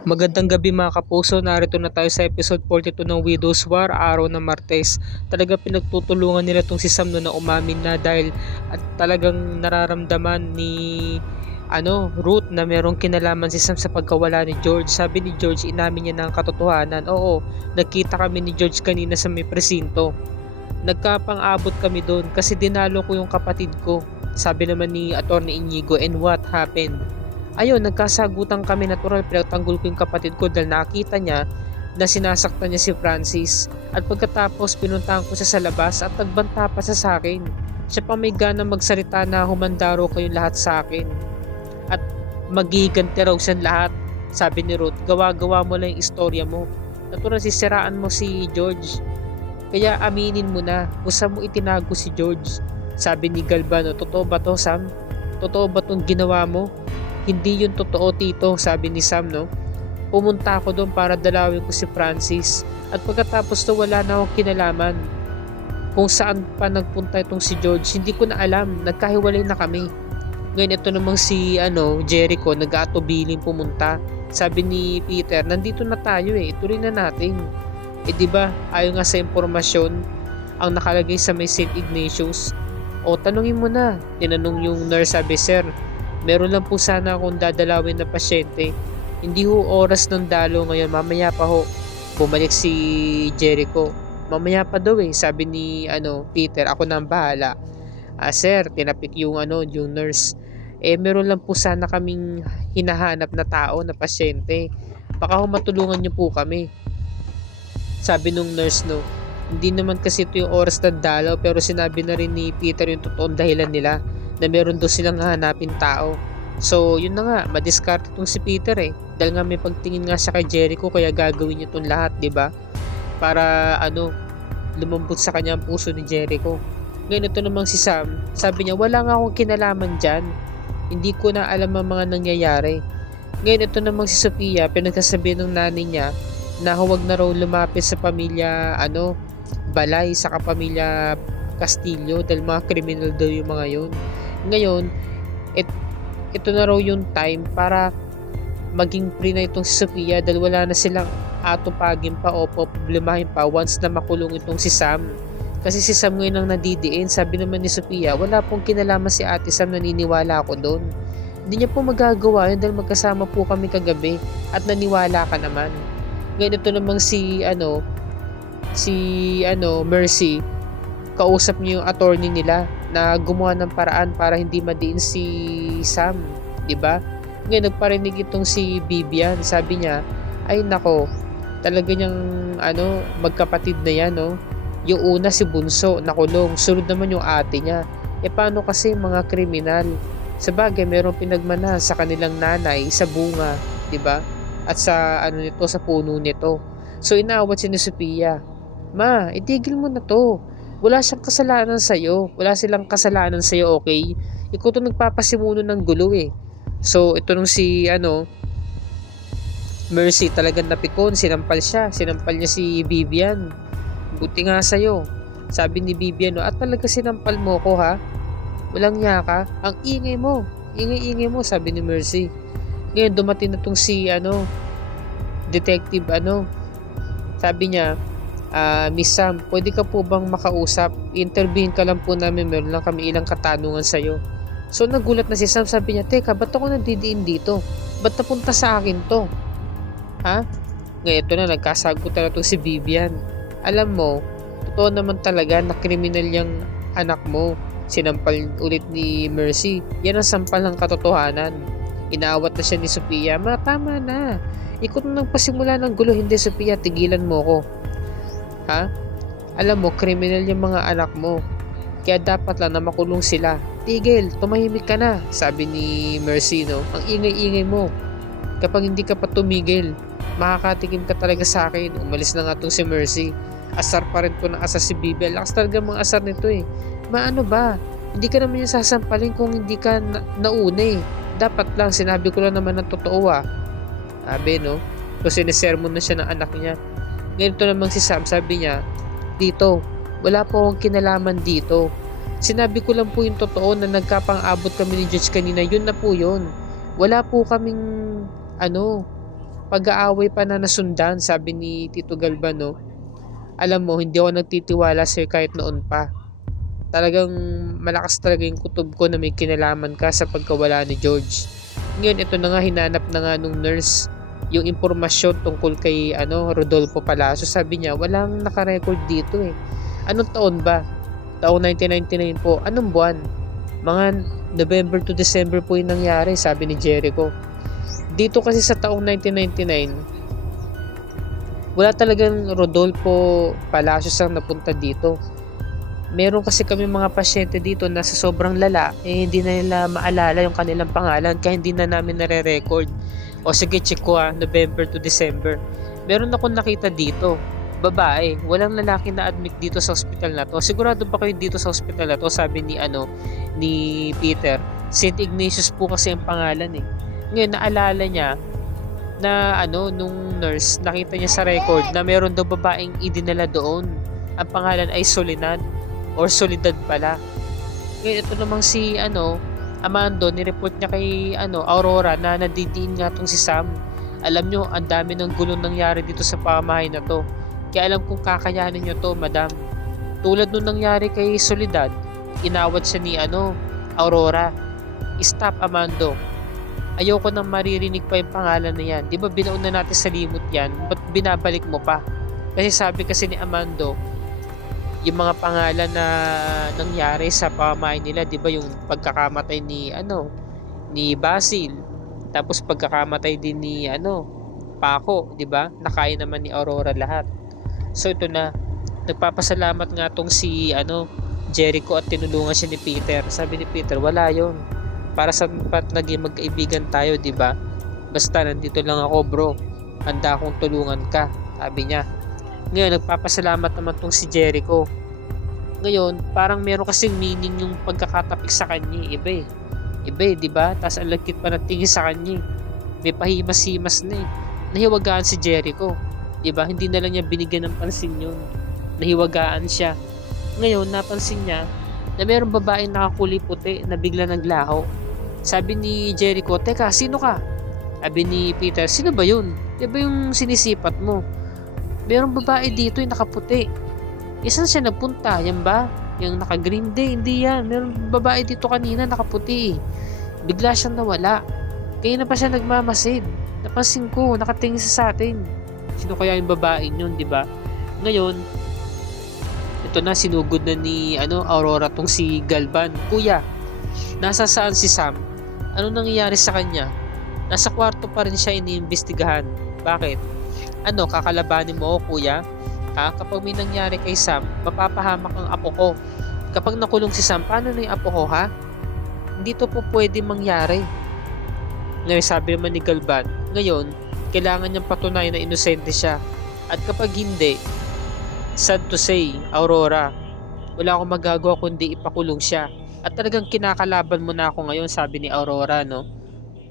Magandang gabi mga kapuso, narito na tayo sa episode 42 ng Widow's War, araw ng Martes. Talaga pinagtutulungan nila tong si Sam no na umamin na dahil at talagang nararamdaman ni Ruth na merong kinalaman si Sam sa pagkawala ni George. Sabi ni George, inamin niya na ang katotohanan. Oo, nagkita kami ni George kanina sa may presinto. Nagkapang-abot kami doon kasi dinalo ko yung kapatid ko. Sabi naman ni Atty. Inigo, and what happened? Ayun, nagkasagutan kami, natural, pinagtanggol ko yung kapatid ko dahil nakita niya na sinasaktan niya si Francis. At pagkatapos pinuntahan ko siya sa labas at nagbanta pa siya sa akin. Siya pa may gana magsalita na humanda raw kayong lahat sa akin. At magiganti raw siya lahat. Sabi ni Ruth, gawa-gawa mo lang yung istorya mo. Natural, sisiraan mo si George. Kaya aminin mo na, kung saan mo itinago si George. Sabi ni Galvano, totoo ba to, Sam? Totoo ba tong ginawa mo? Hindi yun totoo, Tito, sabi ni Sam, no? Pumunta ako doon para dalawin ko si Francis. At pagkatapos to, wala na akong kinalaman. Kung saan pa nagpunta itong si George, hindi ko na alam. Nagkahiwalay na kami. Ngayon ito namang si Jericho, nag-aatubiling pumunta. Sabi ni Peter, nandito na tayo ituloy na natin. Di ba, ayon nga sa impormasyon, ang nakalagay sa may St. Ignatius. O tanungin mo na, tinanong yung nurse, sabi, sir, meron lang po sana akong dadalawin na pasyente. Hindi ho oras ng dalo ngayon, mamaya pa ho. Bumalik si Jericho. Mamaya pa daw sabi ni Peter, ako na ang bahala. Sir, tinapik yung nurse. Meron lang po sana kaming hinahanap na tao na pasyente. Baka ho matulungan niyo po kami. Sabi nung nurse, no, hindi naman kasi ito yung oras ng dalaw, pero sinabi na rin ni Peter yung totoong dahilan nila na meron daw silang hahanapin tao. So yun na nga, madiskarte itong si Peter dahil nga may pagtingin nga siya kay Jericho, kaya gagawin niya itong lahat, di ba? Para lumambot sa kanya ang puso ni Jericho. Ngayon ito namang si Sam, sabi niya, wala nga akong kinalaman dyan, hindi ko na alam ang mga nangyayari. Ngayon ito namang si Sophia, pinagsasabi ng nanay niya na huwag na raw lumapit sa pamilya Balay sa kapamilya Castillo dahil mga criminal daw yung mga yun. Ngayon, ito na raw yung time para maging free na itong si Sophia dahil wala na silang atupagin pa o problemahin pa once na makulong itong si Sam. Kasi si Sam ngayon ang nadidiin. Sabi naman ni Sophia, wala pong kinalaman si Ate Sam, naniniwala ako doon. Hindi niya po magagawa yun dahil magkasama po kami kagabi at naniwala ka naman. Ngayon ito namang si Mercy, kausap niyo yung attorney nila na gumawa ng paraan para hindi madiin si Sam, 'di ba? Ngayon nagparinig itong si Vivian, sabi niya, ay nako, talaga niyang magkapatid na yan, no? Yung una si Bunso nakulong, sunod naman yung ate niya. Paano kasi mga kriminal? Sabagay, merong pinagmana sa kanilang nanay sa bunga, 'di ba? At sa sa puno nito. So inaawat si ni Sophia. Ma, itigil mo na to. Wala siyang kasalanan sa'yo. Wala silang kasalanan sa'yo, okay? Ikaw to nagpapasimuno ng gulo So ito nung si Mercy talagang napikon, sinampal siya. Sinampal niya si Vivian. Buti nga sa'yo. Sabi ni Vivian, at talaga sinampal mo ko, ha? Walang niya ka. Ang ingay mo. Ingay-ingay mo, sabi ni Mercy. Ngayon dumating na tong si detective sabi niya, Miss Sam, pwede ka po bang makausap? Interviewin ka lang po namin, meron lang kami ilang katanungan sa'yo. So nagulat na si Sam, sabi niya, teka, ba't ako nandidiin dito? Ba't napunta sa akin to? Ha? Ngayon ito na, nagkasagutan na itong si Vivian. Alam mo, totoo naman talaga na kriminal yung anak mo. Sinampal ulit ni Mercy. Yan ang sampal ng katotohanan. Inaawat na siya ni Sophia. Ma, tama na. Ikaw na nagpasimula ng gulo. Hindi, Sophia, tigilan mo ko. Ha? Alam mo, kriminal yung mga anak mo. Kaya dapat lang na makulong sila. Tigil, tumahimik ka na, sabi ni Mercy, no? Ang ingay-ingay mo. Kapag hindi ka pa tumigil, makakatikim ka talaga sa akin. Umalis na nga itong si Mercy. Asar pa rin po ng asar si Bibi. Lakas talaga mga asar nito Maano ba? Hindi ka naman yung sasampalin kung hindi ka nauna Dapat lang, sinabi ko lang naman ng totoo Sabi, no? So sinisermon na siya ng anak niya. Ganito naman si Sam, sabi niya, dito, wala po akong kinalaman dito. Sinabi ko lang po yung totoo na nagkapang-abot kami ni George kanina, yun na po yun. Wala po kaming pag-aaway pa na nasundan, sabi ni Tito Galvan, no? Alam mo, hindi ako nagtitiwala sa'yo kahit noon pa. Talagang malakas talaga yung kutob ko na may kinalaman ka sa pagkawala ni George. Ngayon, ito na nga, hinanap na nga nung nurse yung impormasyon tungkol kay Rodolfo Palacio. Sabi niya, walang nakarecord dito eh. Anong taon ba? Taong 1999 po. Anong buwan? Mga November to December po yung nangyari, sabi ni Jericho. Dito kasi sa taong 1999, wala talagang Rodolfo Palacios ang napunta dito. Meron kasi kami mga pasyente dito na sa sobrang lala, hindi na nila maalala yung kanilang pangalan kaya hindi na namin nare-record. O sige, check ko November to December. Meron akong nakita dito, babae, walang lalaki na admit dito sa hospital na to. Sigurado ba kayo dito sa hospital na to? Sabi ni Peter. St. Ignatius po kasi ang pangalan eh. Ngayon naalala niya na nung nurse, nakita niya sa record na meron daw babaeng idinala doon. Ang pangalan ay Soledad or Soledad pala. Ngayon ito namang si Amando, ni-report niya kay Aurora na nadidiin nga tong si Sam. Alam nyo, ang dami ng gulong nangyari dito sa pamahay na to. Kaya alam kong kakayanin nyo to, madam. Tulad nung nangyari kay Soledad, inawat siya ni Aurora. Stop, Amando. Ayoko nang maririnig pa yung pangalan na yan. Di ba binaon na natin sa limot yan? Ba't binabalik mo pa? Kasi sabi kasi ni Amando, yung mga pangalan na nangyari sa pamahay nila, di ba yung pagkakamatay ni Basil, tapos pagkakamatay din ni Paco, di ba? Nakaya naman ni Aurora lahat. So ito na, nagpapasalamat nga tong si Jericho at tinulungan siya ni Peter. Sabi ni Peter, wala yon. Para sa pat naging magkaibigan tayo, di ba? Basta nandito lang ako, bro. Handa akong tulungan ka, sabi niya. Ngayon, nagpapasalamat naman tong si Jericho. Ngayon, parang meron kasing meaning yung pagkakatapik sa kanya. Iba eh, di ba? Tapos ang lagkit pa ng tingin sa kanya. May pahimas-himas na eh. Nahiwagaan si Jericho. Di ba? Hindi na lang niya binigyan ng pansin yun. Nahiwagaan siya. Ngayon, napansin niya na mayroong babaeng nakakulay puti na bigla naglaho. Sabi ni Jericho, teka, sino ka? Sabi ni Peter, sino ba yun? Di ba yung sinisipat mo? Mayroong babae dito yung nakaputi. Isan siya nagpunta? Yan ba? Yung naka-green day? Hindi yan. Mayroong babae dito kanina nakaputi. Bigla siyang nawala. Kaya na pa siya nagmamasid. Napansin ko, nakatingin sa atin. Sino kaya yung babae yun, di ba? Ngayon, ito na, sinugod na ni Aurora tong si Galvan. Kuya, nasa saan si Sam? Ano nangyayari sa kanya? Nasa kwarto pa rin siya iniimbestigahan. Bakit? Kakalabanin mo ako, kuya? Kapag may nangyari kay Sam, mapapahamak ang apo ko. Kapag nakulong si Sam, paano na yung apo ko, ha? Hindi to po pwede mangyari. Ngayon, sabi naman ni Galvan, ngayon, kailangan niyang patunayan na inosente siya. At kapag hindi, sad to say, Aurora, wala akong magagawa kundi ipakulong siya. At talagang kinakalaban mo na ako ngayon, sabi ni Aurora, no?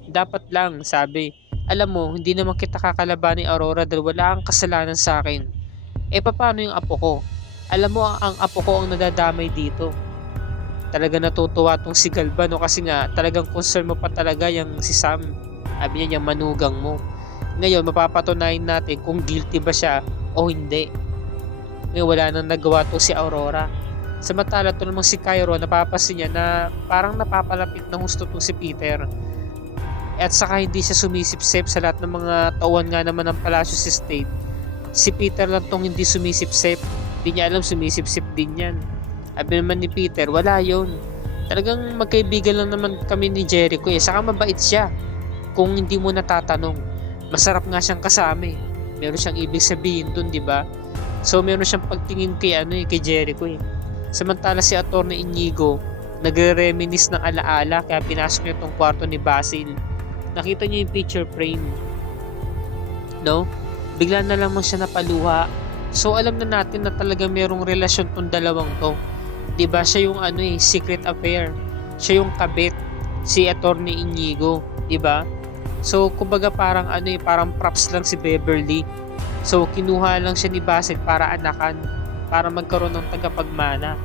Dapat lang, sabi. Alam mo, hindi naman kita kakalaban ni Aurora dahil wala kang kasalanan sa akin. Paano yung apo ko? Alam mo, ang apo ko ang nadadamay dito. Talaga natutuwa tong si Galvan, no? Kasi nga, talagang concern mo pa talaga yung si Sam. Sabi niya, yung manugang mo. Ngayon, mapapatunayan natin kung guilty ba siya o hindi. Ngayon, wala nang nagawa to si Aurora. Samantala, ito namang si Cairo, napapasin niya na parang napapalapit ng gusto to si Peter. At saka hindi siya sumisipsip sa lahat ng mga tauhan nga naman ng Palacios Estate. Si Peter lang tong hindi sumisipsip. Hindi niya alam sumisipsip din yan. Sabi naman ni Peter, wala yon. Talagang magkaibigan lang naman kami ni Jericho eh. Saka mabait siya. Kung hindi mo natatanong. Masarap nga siyang kasama eh. Meron siyang ibig sabihin dun, di ba? So meron siyang pagtingin kay kay Jericho eh. Samantala si Atty. Inigo, nagre-reminisce ng alaala kaya pinasok niya tong kwarto ni Basil. Nakita niyo yung picture frame, no? Bigla na lang siya napaluha. So alam na natin na talaga merong relasyon tong dalawang to. 'Di ba? Siya yung secret affair. Siya yung kabit, si Atty. Inigo, 'di ba? So kumbaga parang parang props lang si Beverly. So kinuha lang siya ni Basil para anakan, para magkaroon ng tagapagmana,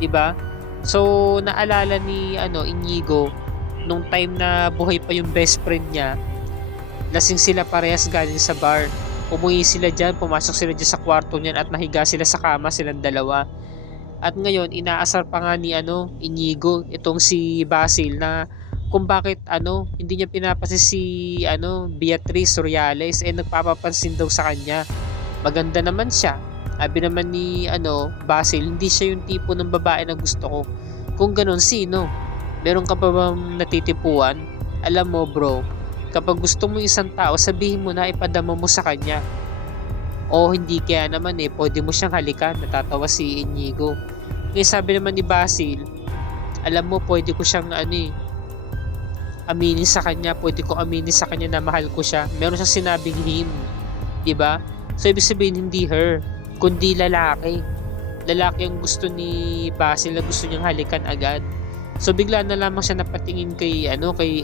'di ba? So naalala ni Inigo nung time na buhay pa yung best friend niya, Lasing sila parehas galing sa bar. Umuwi sila dyan, pumasok sila dyan sa kwarto niyan at nahiga sila sa kama silang dalawa. At ngayon, inaasar pa nga ni Inigo, itong si Basil na kung bakit hindi niya pinapansin si Beatrice Oriales nagpapapansin daw sa kanya. Maganda naman siya. Sabi naman ni Basil, hindi siya yung tipo ng babae na gusto ko. Kung ganun, sino? Meron ka pa bang natitipuan? Alam mo bro, kapag gusto mo isang tao, sabihin mo na, ipadama mo sa kanya. O hindi, kaya naman pwede mo siyang halikan. Natatawa si Inigo. Ngayon sabi naman ni Basil, alam mo, pwede ko siyang aminin sa kanya, pwede ko aminin sa kanya na mahal ko siya. Meron siyang sinabing him, 'di ba? So ibig sabihin hindi her, kundi lalaki. Lalaki ang gusto ni Basil, na gusto niyang halikan agad. So bigla na lamang siya napatingin kay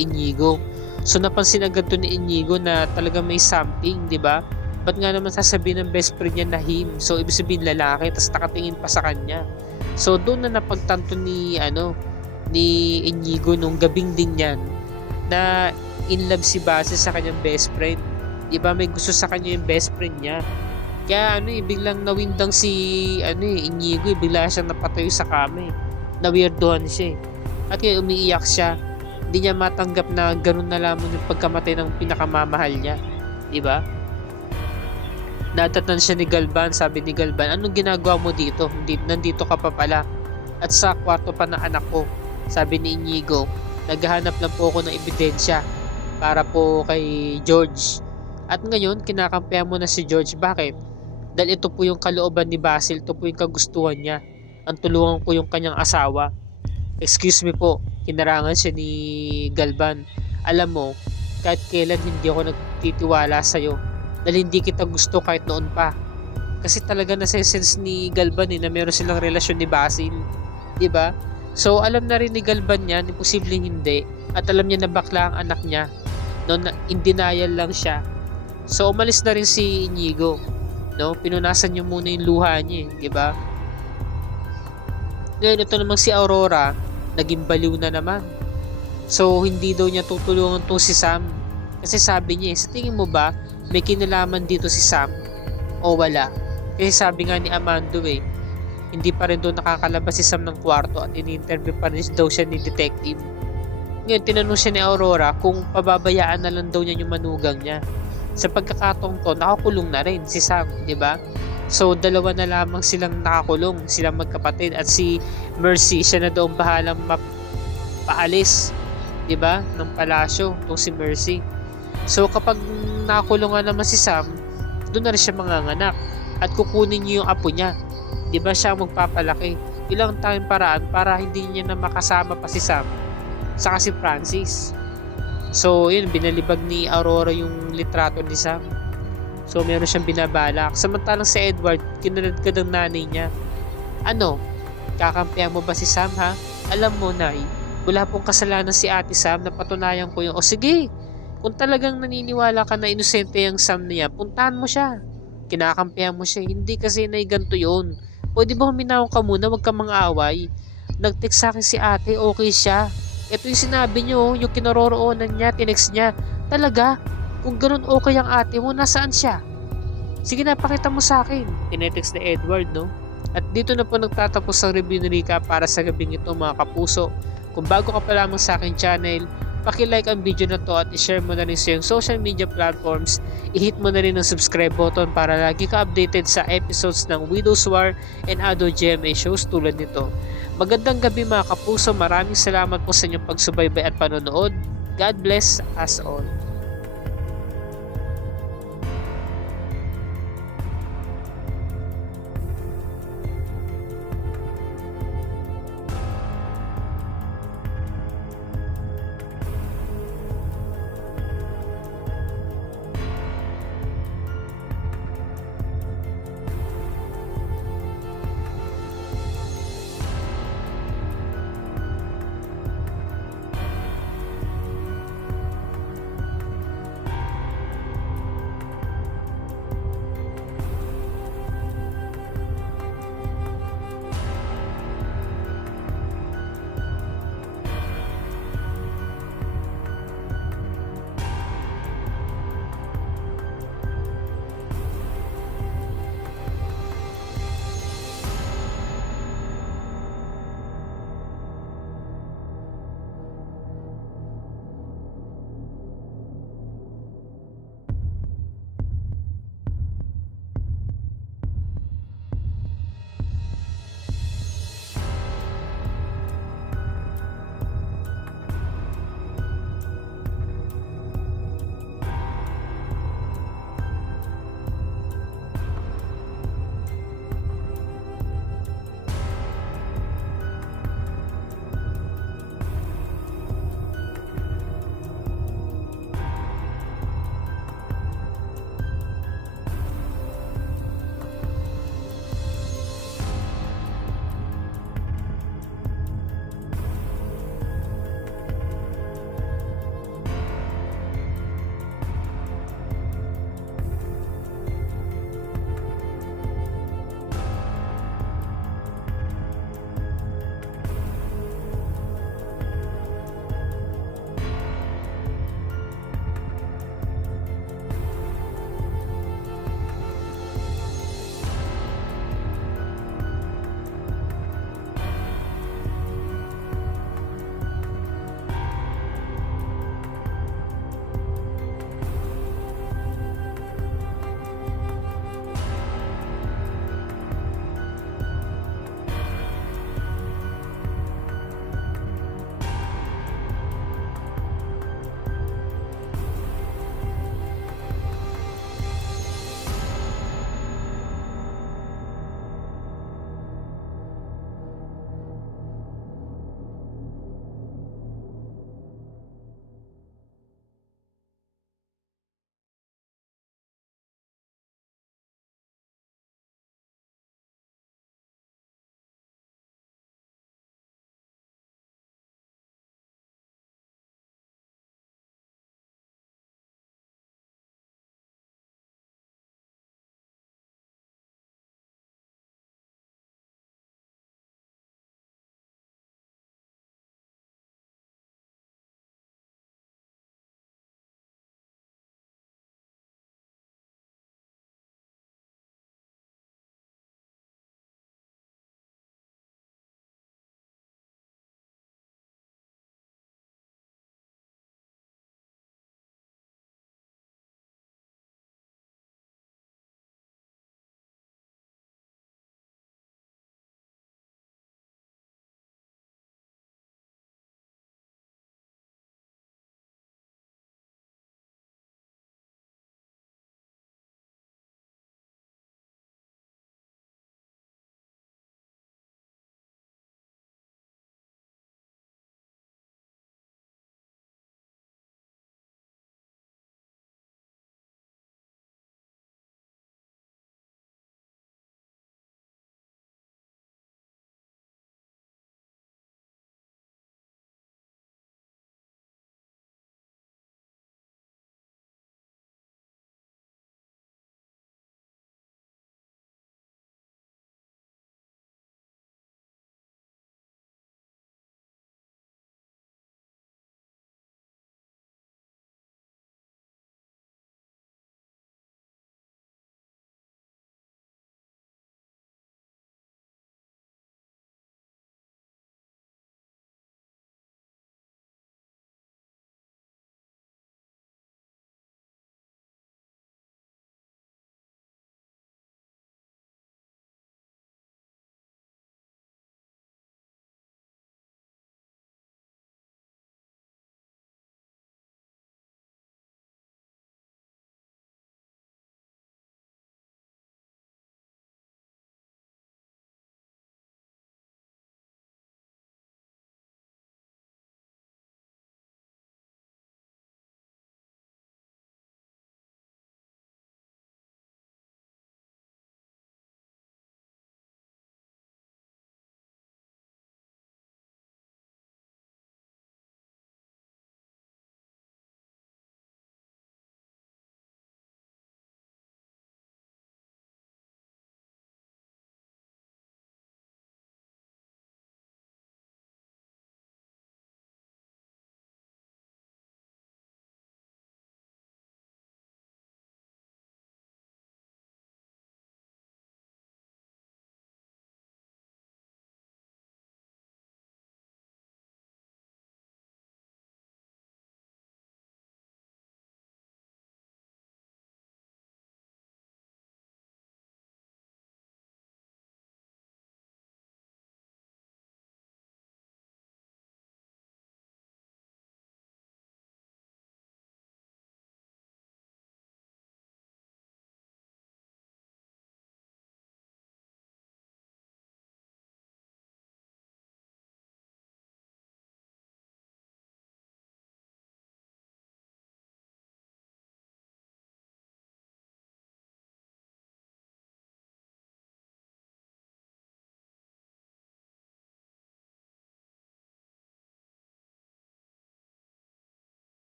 Inigo. So napansin agad to ni Inigo na talaga may something, 'di ba? Ba't nga naman sasabihin ng best friend niya na him? So ibig sabihin lalaki, tapos nakatingin pa sa kanya. So doon na napagtanto ni Inigo nung gabing din yan na in love si Basil sa kanyang best friend. 'Di ba, may gusto sa kanya yung best friend niya. Kaya biglang nawindang si Inigo, bigla siyang napatayo sa kama. Na-weirdohan siya. At kaya umiiyak siya. Hindi niya matanggap na ganun na lamang yung pagkamatay ng pinakamamahal niya. 'Di ba? Nadatnan siya ni Galvan. Sabi ni Galvan, anong ginagawa mo dito? Nandito ka pa pala. At sa kwarto pa ng anak ko. Sabi ni Inigo, naghahanap lang po ako ng ebidensya para po kay George. At ngayon, kinakampihan mo na si George. Bakit? Dahil ito po yung kalooban ni Basil. Ito po yung kagustuhan niya. Ang tulungan ko yung kanyang asawa. Excuse me po, kinarangan siya ni Galvan. Alam mo, kahit kailan hindi ako nagtitiwala sa'yo. Dahil hindi kita gusto kahit noon pa. Kasi talaga nasa-sense ni Galvan na meron silang relasyon ni Basil. 'Di ba? So alam na rin ni Galvan yan, imposibleng hindi. At alam niya na bakla ang anak niya. No, in denial lang siya. So umalis na rin si Inigo. No, pinunasan niya muna yung luha niya, 'di ba? Ngayon ito namang si Aurora, naging baliw na naman. So hindi daw niya tutulungan to si Sam. Kasi sabi niya, sa tingin mo ba may kinalaman dito si Sam o wala? Kasi sabi nga ni Amando hindi pa rin doon nakakalabas si Sam ng kwarto at ini-interview pa rin daw siya ni detective. Ngayon tinanong siya ni Aurora kung pababayaan na lang daw niya yung manugang niya. Sa pagkakataong to, nakakulong na rin si Sam, 'di ba? So dalawa na lamang silang nakakulong, silang magkapatid, at si Mercy, siya na daw bahalang paalis, 'di ba, ng palasyo, itong si Mercy. So kapag nakakulong naman si Sam, doon na rin siya manganganak at kukunin niyo yung apo niya. 'Di ba, siya magpapalaki. Ilang tayong paraan para hindi niya na makasama pa si Sam saka si Francis. So yun, binalibag ni Aurora yung litrato ni Sam. So meron siyang binabalak. Samantalang si Edward, kinalagkad ang nanay niya. Ano? Kakampihan mo ba si Sam, ha? Alam mo, Nay, wala pong kasalanan si Ate Sam, na patunayan ko yung, o sige, kung talagang naniniwala ka na inosente yung Sam niya, puntahan mo siya. Kinakampihan mo siya. Hindi kasi na ganito yun. Pwede ba huminaw ka muna, wag ka mang-away. Nag-text sa akin si ate, okay siya. Ito yung sinabi niyo, yung kinaroroonan niya, tinext niya. Talaga? Kung ganun okay ang ate mo, nasaan siya? Sige na, pakita mo sa akin. Tinetext ni Edward, no? At dito na po nagtatapos ang review ni Rica para sa gabing ito, mga kapuso. Kung bago ka pa lamang sa akin channel, paki-like ang video na to at i-share mo na rin sa iyong social media platforms. I-hit mo na rin ang subscribe button para lagi ka updated sa episodes ng Widow's War and other GMA shows tulad nito. Magandang gabi mga kapuso, maraming salamat po sa inyong pagsubaybay at panonood. God bless us all.